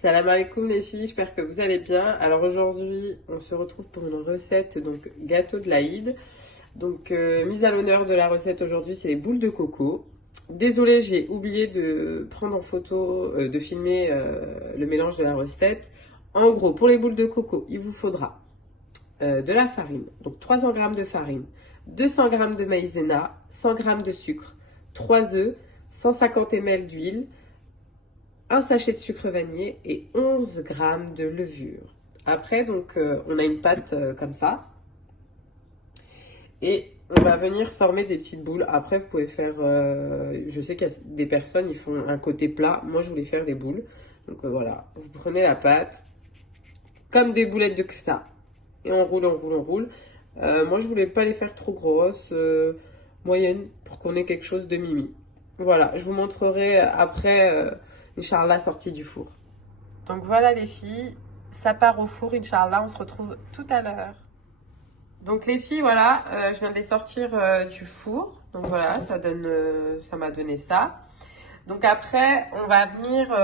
Salam alaikum les filles, j'espère que vous allez bien. Alors aujourd'hui, on se retrouve pour une recette, donc gâteau de l'Aïd. Donc mise à l'honneur de la recette aujourd'hui, c'est les boules de coco. Désolée, j'ai oublié de prendre en photo, de filmer le mélange de la recette. En gros, pour les boules de coco, il vous faudra de la farine, donc 300 g de farine, 200 g de maïzena, 100 g de sucre, 3 œufs, 150 ml d'huile, un sachet de sucre vanillé et 11 g de levure. Après, donc, on a une pâte comme ça. Et on va venir former des petites boules. Après, vous pouvez faire... je sais qu'il y a des personnes, ils font un côté plat. Moi, je voulais faire des boules. Donc, voilà. Vous prenez la pâte comme des boulettes de ça. Et on roule, on roule, on roule. Moi, je voulais pas les faire trop grosses, moyennes, pour qu'on ait quelque chose de mimi. Voilà, je vous montrerai après... Inch'Allah, sortie du four. Donc voilà les filles, ça part au four, Inch'Allah, on se retrouve tout à l'heure. Donc les filles, voilà, je viens de les sortir du four. Donc voilà, ça m'a donné ça. Donc après, on va venir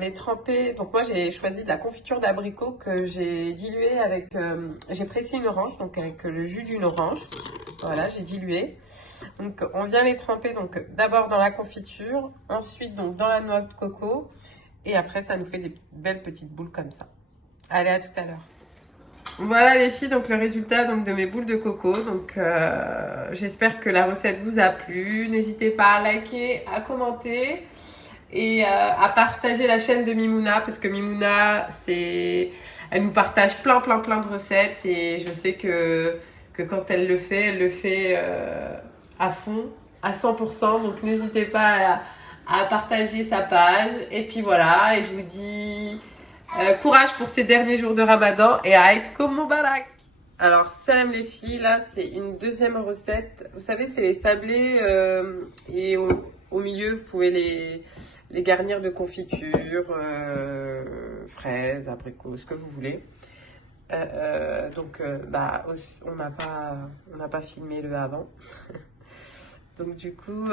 les tremper. Donc moi, j'ai choisi de la confiture d'abricot que j'ai diluée avec... j'ai pressé une orange, donc avec le jus d'une orange. Voilà, j'ai dilué. Donc on vient les tremper donc d'abord dans la confiture, ensuite donc dans la noix de coco et après ça nous fait des belles petites boules comme ça. Allez, à tout à l'heure. Voilà les filles, donc le résultat donc de mes boules de coco. Donc j'espère que la recette vous a plu. N'hésitez pas à liker, à commenter et à partager la chaîne de Mimouna parce que Mimouna elle nous partage plein de recettes et je sais que quand elle le fait à fond, à 100%. Donc n'hésitez pas à partager sa page. Et puis voilà, et je vous dis courage pour ces derniers jours de Ramadan et Aïd Kom Moubarak. Alors salam les filles, là c'est une deuxième recette. Vous savez, c'est les sablés et au milieu vous pouvez les garnir de confiture, fraises, abricots, ce que vous voulez. Donc on n'a pas filmé le avant. Donc du coup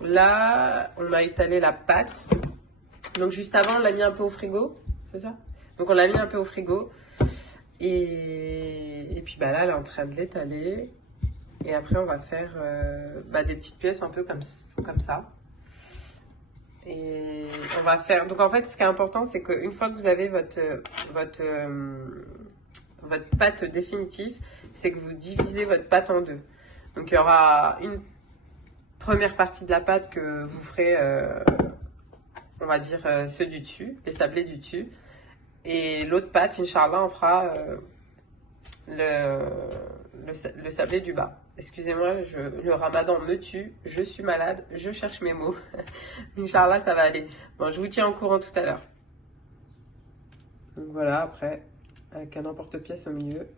là on a étalé la pâte. Donc juste avant on l'a mis un peu au frigo, c'est ça? Donc on l'a mis un peu au frigo et puis là elle est en train de l'étaler et après on va faire des petites pièces un peu comme ça. Et on va faire... Donc en fait, ce qui est important, c'est qu'une fois que vous avez votre pâte définitive, c'est que vous divisez votre pâte en deux. Donc il y aura une première partie de la pâte que vous ferez, on va dire, ceux du dessus, les sablés du dessus. Et l'autre pâte, Inch'Allah, on fera le sablé du bas. Excusez-moi, le ramadan me tue, je suis malade, je cherche mes mots. Inch'Allah, ça va aller. Bon, je vous tiens au courant tout à l'heure. Donc voilà, après, avec un emporte-pièce au milieu.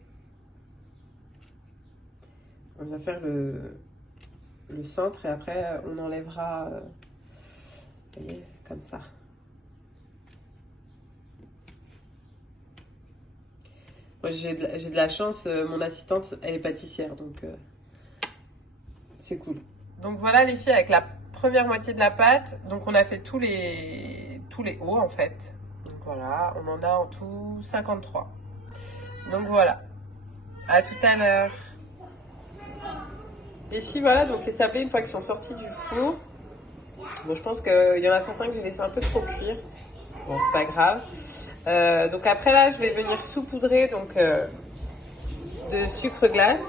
On va faire le centre et après, on enlèvera, vous voyez, comme ça. Moi, j'ai de la chance, mon assistante, elle est pâtissière, donc c'est cool. Donc voilà les filles, avec la première moitié de la pâte, donc on a fait tous les hauts en fait. Donc voilà, on en a en tout 53. Donc voilà, à tout à l'heure. Les filles, voilà, donc les sablés, une fois qu'ils sont sortis du four, bon, je pense qu'il y en a certains que j'ai laissé un peu trop cuire. Bon, c'est pas grave. Donc après là, je vais venir saupoudrer donc de sucre glace.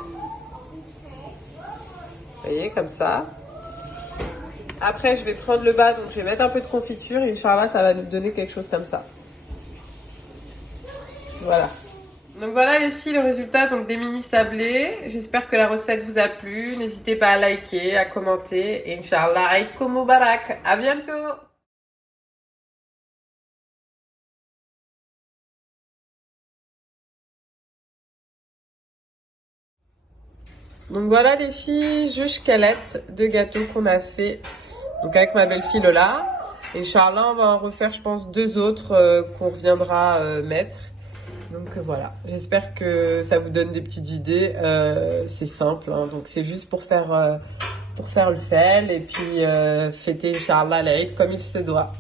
Vous voyez, comme ça. Après, je vais prendre le bas, donc je vais mettre un peu de confiture et Inch'Allah, ça va nous donner quelque chose comme ça. Voilà. Donc voilà les filles, le résultat donc des mini sablés. J'espère que la recette vous a plu. N'hésitez pas à liker, à commenter. Et Inch'Allah, Aïd Kom Moubarak. À bientôt. Donc voilà les filles, juge calette de gâteau qu'on a fait. Donc avec ma belle-fille Lola. Inch'Allah, on va en refaire je pense 2 autres qu'on reviendra mettre. Donc voilà, j'espère que ça vous donne des petites idées. C'est simple, hein, donc c'est juste pour faire le fel et puis fêter Inch'Allah l'Aïd comme il se doit.